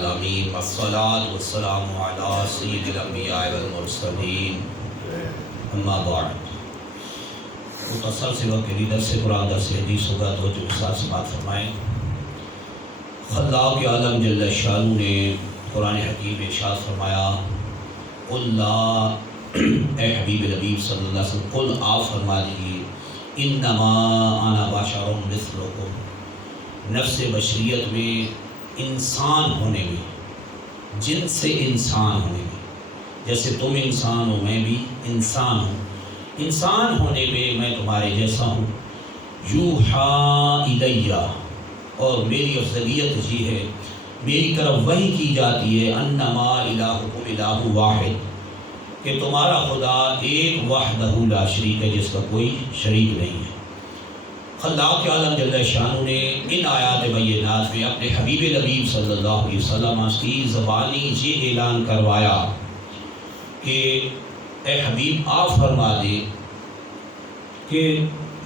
العالمین والصلاة والسلام علی سید الانبیاء والمرسلین اما بعد۔ متصل کے لیڈر سے قرآن درس حدیث ہوگا تو جو ساتھ سے بات فرمائیں۔ خلاق عالم جل شانہ نے قرآن حکیم میں ارشاد فرمایا، قل لا، اے حبیب نبی صلی اللہ علیہ وسلم، قل آپ فرما دیجیے، انما انا بشر مثلکم، نفس بشریت میں، انسان ہونے میں، جن سے انسان ہونے میں، جیسے تم انسان ہو میں بھی انسان ہوں، انسان ہونے میں میں تمہارے جیسا ہوں۔ یوحا الیہ، اور میری افضلیت یہ ہے، میری طرف وحی کی جاتی ہے، انما الہکم الہ واحد، کہ تمہارا خدا ایک وحدہ لا شریک ہے، جس کا کوئی شریک نہیں ہے۔ خلاق عالم جل شانہ نے ان آیات بینات میں اپنے حبیب نبی صلی اللہ علیہ وسلم کی زبانی یہ اعلان کروایا کہ اے حبیب آپ فرما دے کہ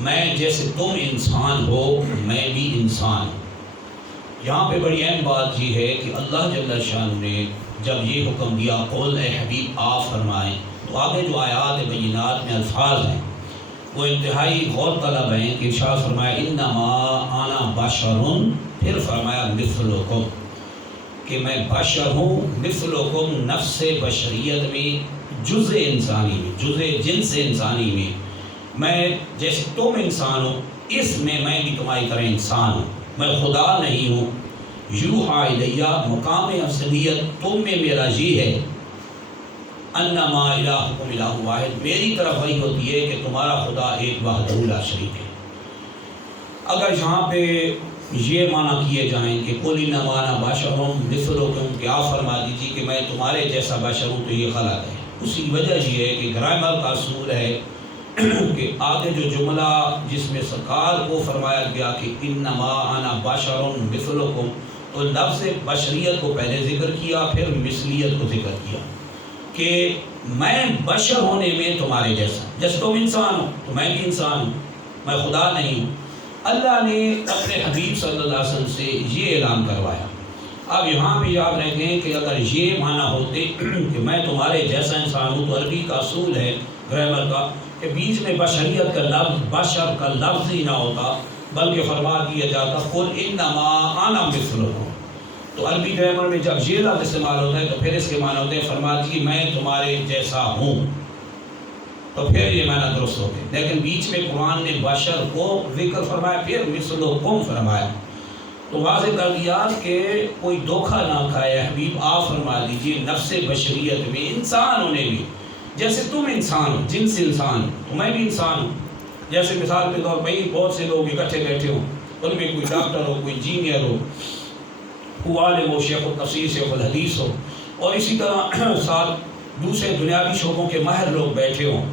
میں جیسے تم انسان ہو میں بھی انسان ہوں۔ یہاں پہ بڑی اہم بات یہ ہے کہ اللہ جل شانہ نے جب یہ حکم دیا قول اے حبیب آپ فرمائیں، تو آگے جو آیات بینات میں الفاظ ہیں وہ انتہائی غور طلب ہیں کہ ارشاد فرمایا انما انا بشر، پھر فرمایا مثلکم، کہ میں بشر ہوں، مثلکم نفس بشریت میں، جزء انسانی میں، جزء جنس انسانی میں جیسے تم انسان ہو اس میں بھی تمہاری طرح انسان ہوں، میں خدا نہیں ہوں۔ یوحا الیہ، مقام افضلیت تم میں میرا یہ ہے، انما الہکم الہ واحد، میری طرف وہی ہوتی ہے کہ تمہارا خدا ایک وحدہ لا شریک ہے۔ اگر یہاں پہ یہ معنی کیے جائیں کہ قل انما انا بشر مثلکم، کہ آپ فرما دیجیے کہ میں تمہارے جیسا بشر ہوں، تو یہ غلط ہے۔ اس کی وجہ یہ ہے کہ گرامر کا اصول ہے کہ آگے جو جملہ جس میں سرکار کو فرمایا گیا کہ انما انا بشر مثلکم، تو لفظ بشریت کو پہلے ذکر کیا، پھر مثلیت کو ذکر کیا، کہ میں بشر ہونے میں تمہارے جیسا، جیسے تم انسان ہو تو میں بھی انسان ہوں، میں خدا نہیں ہوں۔ اللہ نے اپنے حبیب صلی اللہ علیہ وسلم سے یہ اعلان کروایا۔ اب یہاں بھی یاد رکھیں کہ اگر یہ معنی ہوتے کہ میں تمہارے جیسا انسان ہوں، تو عربی کا اصول ہے گرامر کا کہ بیچ میں بشریت کا لفظ، بشر کا لفظ ہی نہ ہوتا، بلکہ فرما دیا جاتا قل انما انا مثلکم۔ تو عربی گرامر میں جب یہ لفظ استعمال ہوتا ہے تو پھر اس کے معنی ہوتے ہیں فرما دیجیے میں تمہارے جیسا ہوں، تو پھر یہ معنی درست ہوتے ہیں۔ لیکن بیچ میں قرآن نے بشر کو ذکر فرمایا، پھر مثلکم فرمایا، تو واضح کر دیا کہ کوئی دھوکہ نہ کھائے حبیب آپ فرما دیجیے نفس بشریت میں، انسان ہونے میں، جیسے تم انسان ہو، جن سے انسان تو میں بھی انسان ہوں۔ جیسے مثال کے طور پر بہت سے لوگ اکٹھے بیٹھے ہوں، ان میں کوئی ڈاکٹر ہو، کوئی انجینئر ہو، کوئی عالم ہو، شیخ التفسیر، شیخ الحدیث ہو، اور اسی طرح ساتھ دوسرے دنیاوی شعبوں کے ماہر لوگ بیٹھے ہوں،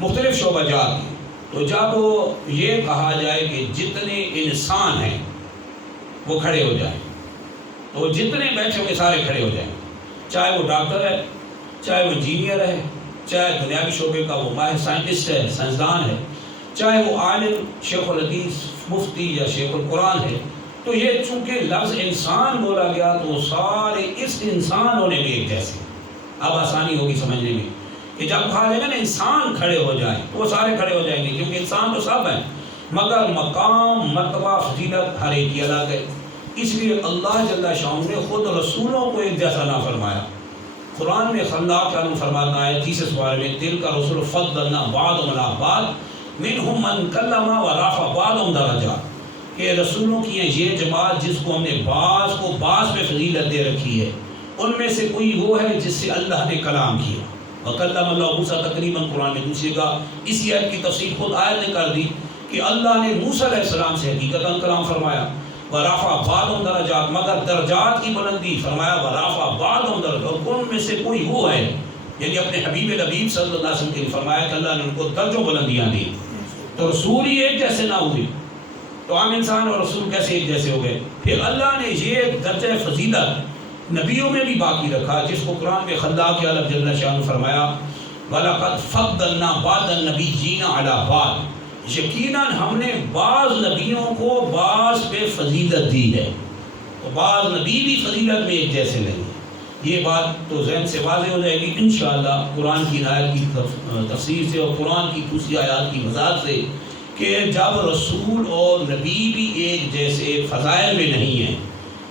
مختلف شعبہ جات کی۔ تو جب یہ کہا جائے کہ جتنے انسان ہیں وہ کھڑے ہو جائیں، تو جتنے بیٹھے ہوں گے سارے کھڑے ہو جائیں، چاہے وہ ڈاکٹر ہے، چاہے وہ انجینئر ہے، چاہے دنیاوی شعبے کا وہ ماہر سائنٹسٹ ہے، سائنسدان ہے، چاہے وہ عالم شیخ الحدیث، مفتی یا شیخ القرآن ہے۔ تو یہ چونکہ لفظ انسان بولا گیا تو سارے اس انسان ہونے میں ایک جیسے، اب آسانی ہوگی سمجھنے میں کہ جب کہا جائے گا نا انسان کھڑے ہو جائیں تو وہ سارے کھڑے ہو جائیں گے، کیونکہ انسان تو سب ہیں، مگر مقام، مرتبہ، فضیلت ہر ایک کی الگ ہے۔ اس لیے اللہ جل شانہ نے خود رسولوں کو ایک جیسا نہ فرمایا۔ قرآن میں خلاق عالم فرماتا ہے 30 سوال میں، تلک رسول فضلنا بعضهم علی بعض منهم من کلم ورفع بعضهم درجات، کہ رسولوں کی یہ جماعت جس کو ہم نے بعض کو بعض پہ فضیلت دے رکھی ہے، ان میں سے کوئی وہ ہے جس سے اللہ نے کلام کیا، وکلم اللہ موسیٰ تکلیما، قرآن میں دوسری کا اسی آیت کی تفسیر خود آیت نے کر دی کہ اللہ نے موسیٰ علیہ السلام سے حقیقتاً کلام فرمایا، ورفع بعضهم درجات، مگر درجات کی بلندی فرمایا، ورفع بعضهم درجات، اور ان میں سے کوئی وہ ہے، یعنی اپنے حبیب نبی صلی اللہ علیہ وسلم کے لیے فرمایا کہ اللہ نے ان کو درجوں بلندیاں دی۔ تو رسول ہی ایک جیسے نہ ہوئے تو عام انسان اور رسول کیسے ایک جیسے ہو گئے؟ پھر اللہ نے یہ درجہ فضیلت نبیوں میں بھی باقی رکھا، جس کو قرآن میں خلاق عالم جل شانہ فرمایا وَلَقَدْ فَضَّلْنَا بَعْضَ النَّبِيِّينَ عَلَىٰ بَعْضٍ، یقیناً ہم نے بعض نبیوں کو بعض پہ فضیلت دی ہے۔ تو بعض نبی بھی فضیلت میں ایک جیسے نہیں ہیں. یہ بات تو ذہن سے واضح ہو جائے گی انشاءاللہ قرآن کی آیت کی تفسیر سے اور قرآن کی دوسری آیات کی وضاحت سے کہ جب رسول اور نبی بھی ایک جیسے فضائل میں نہیں ہیں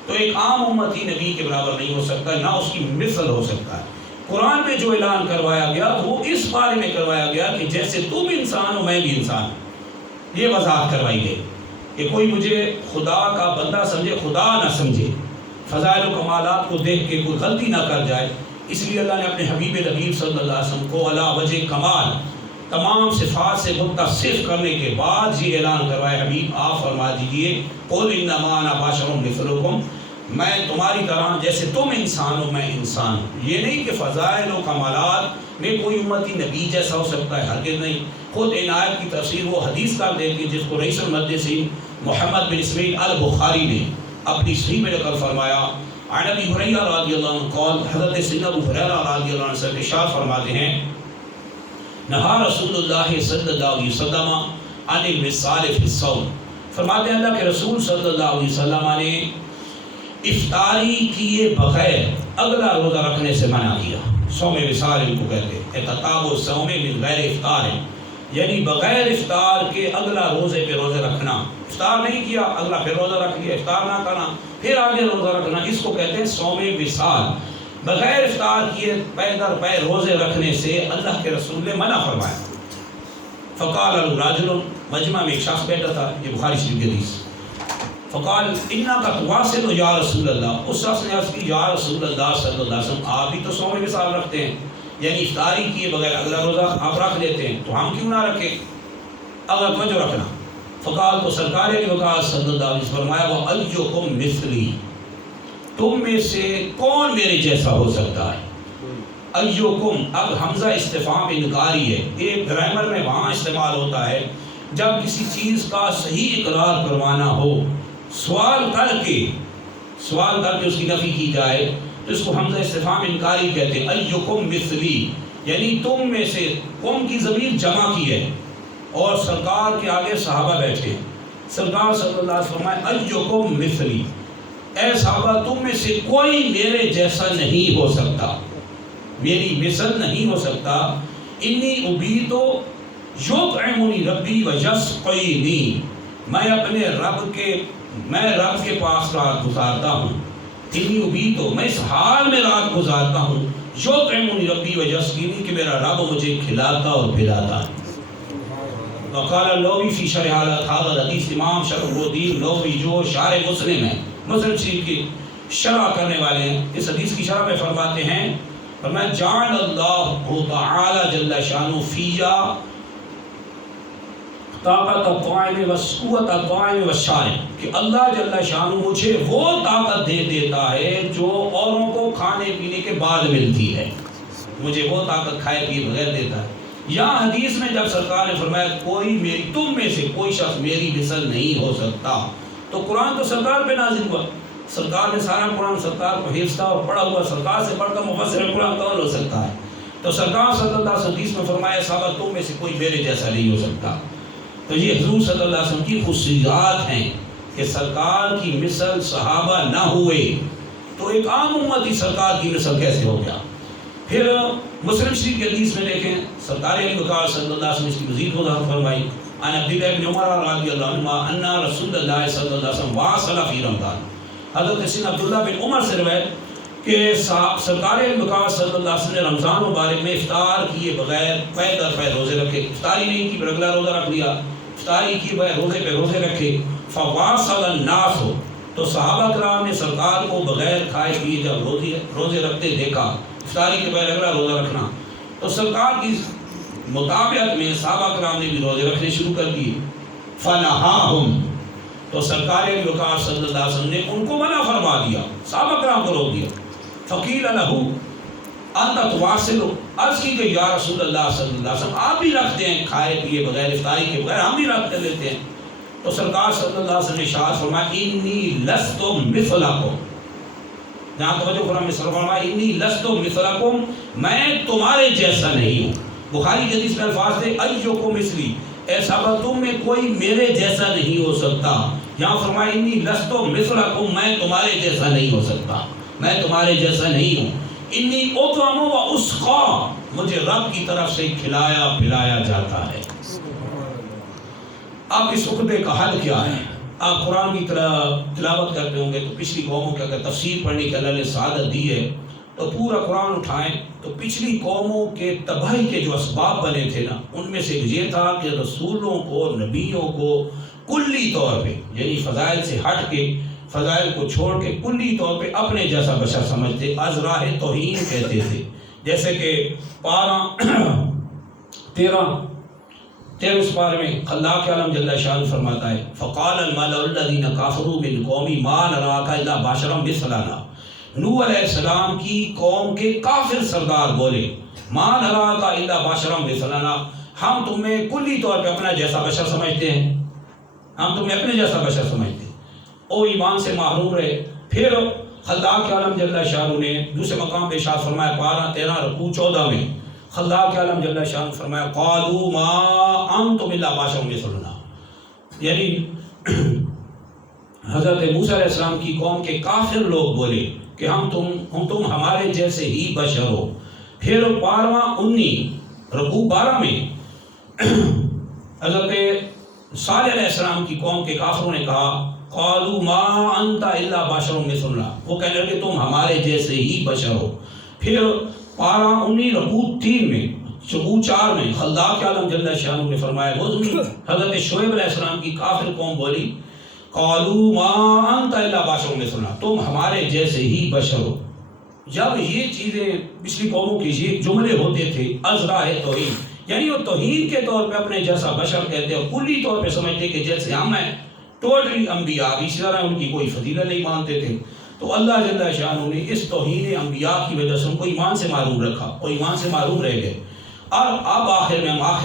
تو ایک عام امتی نبی کے برابر نہیں ہو سکتا، نہ اس کی مثل ہو سکتا ہے. قرآن میں جو اعلان کروایا گیا وہ اس بارے میں کروایا گیا کہ جیسے تم انسان ہو میں بھی انسان ہوں. یہ وضاحت کروائی گئی کہ کوئی مجھے خدا کا بندہ سمجھے، خدا نہ سمجھے، فضائل و کمالات کو دیکھ کے کوئی غلطی نہ کر جائے. اس لیے اللہ نے اپنے حبیب لبیب صلی اللہ علیہ وسلم کو علی وجہ کمال تمام صفات سے متصف کرنے کے بعد یہ اعلان کروایا، حبیب آپ فرما دیجئے قل انما انا بشر مثلکم، میں تمہاری طرح جیسے تم انسان ہو میں انسان ہوں. یہ نہیں کہ فضائل و کمالات میں کوئی امتی نبی جیسا ہو سکتا ہے، ہرگز نہیں. خود ان آیت کی تفسیر وہ حدیث کر دیتی جس کو رئیس المحدثین محمد بن اسماعیل البخاری نے اپنی صحیح میں نقل فرمایا. عن ابی ہریرہ رضی اللہ عنہ قال، حضرت سیدنا ابو ہریرہ رضی اللہ عنہ سے ارشاد فرماتے ہیں نہا رسول اللہ صلی اللہ علیہ وسلم عن الوصال فی الصوم، فرماتے ہیں اللہ کے رسول صلی اللہ علیہ وسلم نے افطاری کیے بغیر اگلا روزہ رکھنے سے منع کیا. صوم وصال ان کو کہتے ہیں، اعتقاب الصوم من غیر افطار، یعنی بغیر افطار کے اگلا روزے پہ روزے رکھنا. افطار نہیں کیا اگلا پھر روزہ رکھ لیا، افطار نہ کرنا پھر آگے روزہ رکھنا، اس کو کہتے ہیں صوم وصال. بغیر افطار کیے پے در پے روزے رکھنے سے اللہ کے رسول نے منع فرمایا. فقال الرجل، مجمع میں ایک شخص بیٹھا تھا، یہ بخاری شریف کی حدیث. فقال انک تواصل یا رسول اللہ، اس شخص نے عرض کی یا رسول اللہ صلی اللہ علیہ وسلم آپ بھی تو صوم وصال رکھتے ہیں، یعنی افطاری کیے بغیر اگلا روزہ آپ رکھ لیتے ہیں، تو ہم کیوں نہ رکھیں، اگر توجہ رکھنا. فقال، تو سرکار وقار صلی اللہ علیہ وسلم فرمایا وَأَيُّكُمْ مِثْلِي، تم میں سے کون میرے جیسا ہو سکتا ہے. ایوکم، اب حمزہ استفہام انکاری ہے، ایک گرامر میں وہاں استعمال ہوتا ہے جب کسی چیز کا صحیح اقرار کروانا ہو، سوال کر کے اس کی نفی کی جائے تو اس کو حمزہ استفہام انکاری کہتے ہیں. ایوکم مثلی، یعنی تم میں سے، قوم کی ضمیر جمع کی ہے اور سرکار کے آگے صحابہ بیٹھے ہیں. سرکار صلی اللہ علیہ وسلم فرمائے ایوکم مثلی، اے صحابہ تم میں سے کوئی میرے جیسا نہیں ہو سکتا، میری مثل نہیں ہو سکتا. انی ابیتو یطعمنی ربی ویسقینی، میں اپنے رب کے پاس رات گزارتا ہوں. انی ابیتو، میں اس حال میں رات گزارتا ہوں، یطعمنی ربی ویسقینی، کہ میرا رب مجھے کھلاتا اور پلاتا ہے. وقال اللوی فی شرح هذا الحدیث، امام شرح الدین لوی جو شارح مسلم ہے، مسلم شریف کی شرح کرنے والے ہیں، اس حدیث کی شرح میں فرماتے ہیں فرمایا جعل اللہ تعالی جل شانہ فیا طاقت الطاعم وقوت الطاعم والشارب، کہ اللہ جل شانہ مجھے وہ طاقت دے دیتا ہے جو اوروں کو کھانے پینے کے بعد ملتی ہے، مجھے وہ طاقت کھائے پیے بغیر دیتا ہے. یہاں حدیث میں جب سرکار نے فرمایا تم میں سے کوئی شخص میری مثل نہیں ہو سکتا، تو قرآن تو سرکار پہ نازل ہوا، سرکار نے سارا قرآن سرکار کو حفظ تھا اور پڑھا ہوا، سرکار سے بڑھ کر مفسر قرآن کون ہو سکتا ہے. تو سرکار صلی اللہ علیہ وسلم میں فرمایا صحابہ تم میں سے کوئی میرے جیسا نہیں ہو سکتا. تو یہ حضور صلی اللہ علیہ وسلم کی خصوصیات ہیں کہ سرکار کی مثل صحابہ نہ ہوئے تو ایک عام امتی سرکار کی مثل کیسے ہو گیا. پھر مسلم شریف کی حدیث میں دیکھیں سرکار وقار صلی اللہ علیہ وسلم اس کی مزید وضاحت فرمائی. عن عبداللہ بن عمر رضی اللہ عنہ ان رسول اللہ صلی اللہ علیہ وسلم واصل فی رمضان، حضرت سیدنا عبداللہ بن عمر سے روایت کہ سرکار وقار صلی اللہ علیہ وسلم نے رمضان مبارک میں افطار کیے بغیر پے در پے روزے رکھے، افطاری نہیں کی پر اگلا روزہ رکھ لیا، افطاری کیے بغیر روزے پہ روزے رکھے. فواصل الناس، تو صحابہ کرام نے سرکار کو بغیر کھائے پیے جب روزے رکھتے دیکھا، افطاری کے بعد اگلا روزہ رکھنا، تو سرکار کی مطابعت میں صحابہ کرام نے بھی روزے رکھنے شروع کر دیے. فنہاہم، تو سرکار وقار صلی اللہ علیہ وسلم نے ان کو منع فرما دیا، صحابہ کرام کو روک دیا. فقیل لہ انت تواصل، عرض کی کہ یا رسول اللہ صلی اللہ علیہ وسلم آپ بھی رکھتے ہیں کھائے پیے بغیر، افطاری کے بغیر، ہم بھی رکھتے لیتے ہیں. تو سرکار صلی اللہ علیہ وسلم نے ارشاد فرمایا انی لست مثلکم، جہاں توجہ فرمایا انی لست مثلکم، میں تمہارے جیسا نہیں ہوں. بخاری کی حدیث میں الفاظ تھے ایوکم مثلی، اے صحابہ تم میں کوئی میرے جیسا نہیں ہو سکتا، یہاں فرمایا انی لست مثلکم، میں تمہارے جیسا نہیں ہو سکتا، میں تمہارے جیسا نہیں ہوں. انی اطعم و اسقا، مجھے رب کی طرف سے کھلایا پلایا جاتا ہے. اب اس عقدے کا حل کیا ہے؟ آپ قرآن کی تلاوت کرتے ہوں گے تو پچھلی قوموں کی اگر تفسیر پڑھنے کی اللہ نے سعادت دی ہے تو پورا قرآن اٹھائیں تو پچھلی قوموں کے تباہی کے جو اسباب بنے تھے نا، ان میں سے یہ تھا کہ رسولوں کو، نبیوں کو کلی طور پہ، یعنی فضائل سے ہٹ کے، فضائل کو چھوڑ کے کلی طور پہ اپنے جیسا بشر سمجھتے، از راہ توہین کہتے تھے. جیسے کہ پارہ 13 پارے میں اللہ کے عالم جل شان فرماتا ہے فقال الملأ الذین کفروا من قومی ما نراک الا بشرا مثلنا. نوح علیہ السلام کی قوم کے کافر سردار بولے ما نراک الا بشرا مثلنا، ہم تمہیں کلی طور پہ اپنا جیسا بشر سمجھتے ہیں، ہم تمہیں اپنے جیسا بشر سمجھتے ہیں. او ایمان سے محروم رہے. پھر اللہ کے عالم جل شان نے دوسرے مقام پہ ارشاد فرمایا پارہ 13 رکوع 14 میں اللہ کے عالم جل شان فرمایا قالوا ما انتم الا بشر مثلنا، یعنی حضرت موسیٰ علیہ السلام کی قوم کے کافر لوگ بولے کہ ہم تم ہمارے جیسے ہی بشر ہو. پھر 19 رکوع 12 میں حضرت صالح علیہ السلام کی قوم کے کافروں نے کہا قالوا ما انت الا بشر مثلنا، وہ کہنے لگے تم ہمارے جیسے ہی بشر ہو. پھر پارہ 19 رکوع 3 میں رکوع 4 میں اللہ کے عالم جل شانہ نے فرمایا حضرت شعیب علیہ السلام کی کافر قوم بولی قالوا ما انت الا بشر مثلنا، تم ہمارے جیسے ہی بشر ہو. جب یہ چیزیں پچھلی قوموں کی یہ جملے ہوتے تھے از راہ توہین، یعنی وہ توہین کے طور پہ اپنے جیسا بشر کہتے اور کلی طور پہ سمجھتے کہ جیسے ہم ہیں ٹوٹلی انبیاء، اسی طرح ان کی کوئی فضیلت نہیں مانتے تھے. تو اللہ جل شانہ نے اس توہین انبیاء کی وجہ سے ان کو ایمان سے معروم رکھا اور ایمان سے معروم رہ گئے. اور اب آخر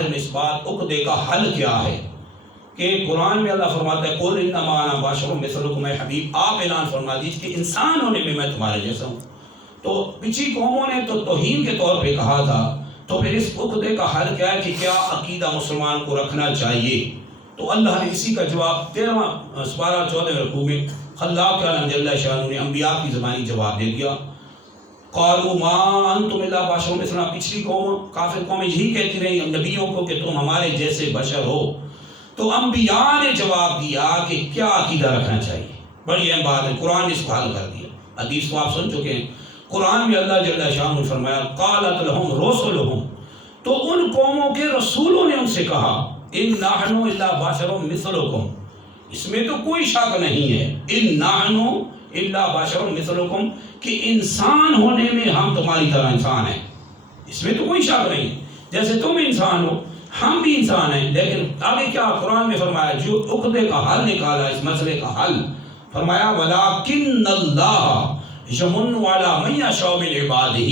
میں اس بات عقدے کا حل کیا ہے کہ قرآن میں اللہ فرماتا ہے قل انما انا بشر مثلکم، اے حبیب آپ اعلان فرما دیجیے کہ انسان ہونے میں تمہارے جیسا ہوں. تو پچھلی قوموں نے تو توہین کے طور پہ کہا تھا، تو پھر اس عقدے کا حل کیا ہے کہ کیا عقیدہ مسلمان کو رکھنا چاہیے؟ تو اللہ نے اسی کا جواب 13 14 رکوع میں اللہ کے عالم جل شانہ نے انبیاء کی زبانی جواب دے دیا قالوا ما انتم الا بشر مثلنا. پچھلی قوم کافر قومیں یہی کہتی رہی نبیوں کو کہ تم ہمارے جیسے بشر ہو. تو انبیاء نے جواب دیا کہ کیا عقیدہ رکھنا چاہیے. بڑی اہم بات ہے، قرآن نے اس کو حل کر دیا. حدیث کو آپ سن چکے ہیں، قرآن میں اللہ جل شانہ نے فرمایا قالت لهم رسلهم، تو ان قوموں کے رسولوں نے ان سے کہا ان نحن الا بشر مثلکم، اس میں تو کوئی شک نہیں ہے ان نحن الا بشر مثلکم کہ انسان ہونے میں ہم تمہاری طرح انسان ہیں، اس میں تو کوئی شک نہیں، جیسے تم انسان ہو ہم بھی انسان ہیں. لیکن آگے کیا قرآن میں فرمایا جو عقدے کا حل نکالا اس مسئلے کا حل، فرمایا ولکن اللہ یمن علی من یشاء من عبادہ،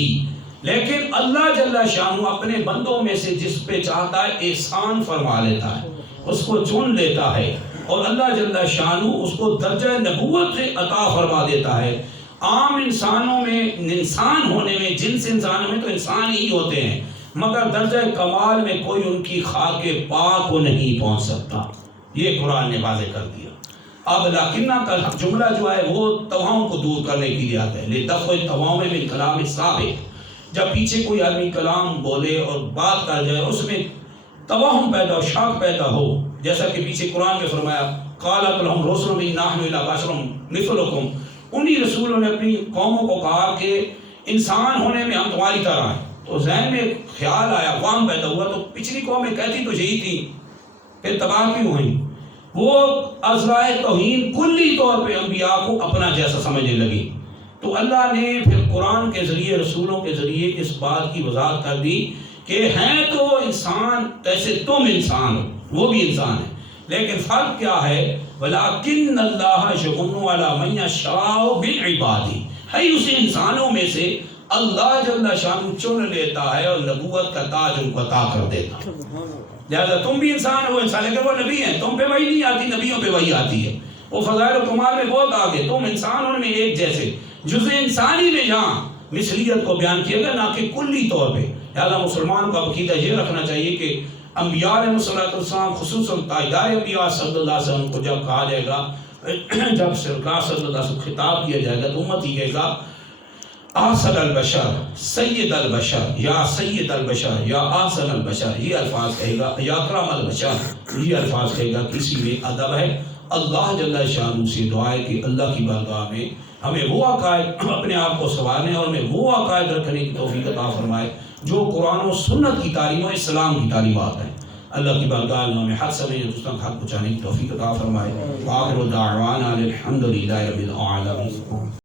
لیکن اللہ جل شانہ اپنے بندوں میں سے جس پہ چاہتا ہے احسان فرما لیتا ہے، اس کو چن لیتا ہے، اور اللہ جل شانہ اس کو درجہ نبوت سے عطا فرما دیتا ہے. عام انسانوں میں انسان ہونے میں جنس انسانوں میں تو انسان ہی ہوتے ہیں، مگر درجہ کمال میں کوئی ان کی خاک پاک کو نہیں پہنچ سکتا. یہ قرآن نے واضح کر دیا. اب لیکنہ کا جملہ جو ہے وہ توہم کو دور کرنے کے لیے آتا ہے لدفع التوہم من کلام ثابت. جب پیچھے کوئی آدمی کلام بولے اور بات کر جائے اس میں توہم پیدا ہو، شک پیدا ہو، جیسا کہ پیچھے قرآن میں فرمایا قالت لهم رسلهم ان نحن الا بشر مثلکم، انہی رسولوں نے اپنی قوموں کو کہا کہ انسان ہونے میں ہم تمہاری طرح ہیں. تو ذہن میں خیال آیا، وہم پیدا ہوا، تو پچھلی قومیں کہتی تو یہی تھی، پھر تباہ کیوں ہوئیں؟ وہ عذرائے توہین کلی طور پہ انبیاء کو اپنا جیسا سمجھنے لگی. تو اللہ نے پھر قرآن کے ذریعے رسولوں کے ذریعے اس بات کی وضاحت کر دی کہ ہیں تو انسان جیسے تم انسان ہو، وہ بھی انسان ہے، لیکن فرق کیا ہے وَلَكِنَّ اللَّهَ يَمُنُّ عَلَىٰ مَن يَشَاءُ مِنْ عِبَادِهِ، ہے اسی انسانوں میں سے اللہ جل شانہ چن لیتا ہے اور نبوت کا تاج ان کو عطا کر دیتا ہے. لہذا تم بھی انسان ہو، انسان، لیکن وہ نبی ہیں، تم پہ وحی نہیں آتی، نبیوں پہ وحی آتی ہے. وہ فضائل و کمال میں بہت آگے، تم انسان ہونے میں ایک جیسے، جزء انسانی میں یہاں مثلیت کو بیان کیا گیا نہ کہ کلی طور پہ. لہذا مسلمان کو عقیدہ یہ رکھنا چاہیے کہ انبیاء علیہ السلام خصوصاً تاجدار انبیاء صلی اللہ علیہ وسلم کو جب کہا جائے گا جب سرکار صلی اللہ علیہ وسلم خطاب کیا جائے گا تو امت ہی کہے گا احسن البشر، سید البشر، یا سید البشر، یا احسن البشر، یہ الفاظ کہے گا، یا اکرم البشر، یہ الفاظ کہے گا. کسی میں ادب ہے. اللہ جل شانہ سے دعا ہے کہ اللہ کی بارگاہ میں ہمیں وہ عقائد اپنے آپ کو سنوارنے اور ہمیں وہ عقائد رکھنے کی توفیق عطا فرمائے جو قرآن و سنت کی تعلیم و اسلام کی تعلیمات ہیں. اللہ کی بارگاہ میں ہمیں حق سمجھے دوستوں حق پہنچانے کی توفیق عطا فرمائے. وآخر دعوانا الحمد للہ رب العالمین.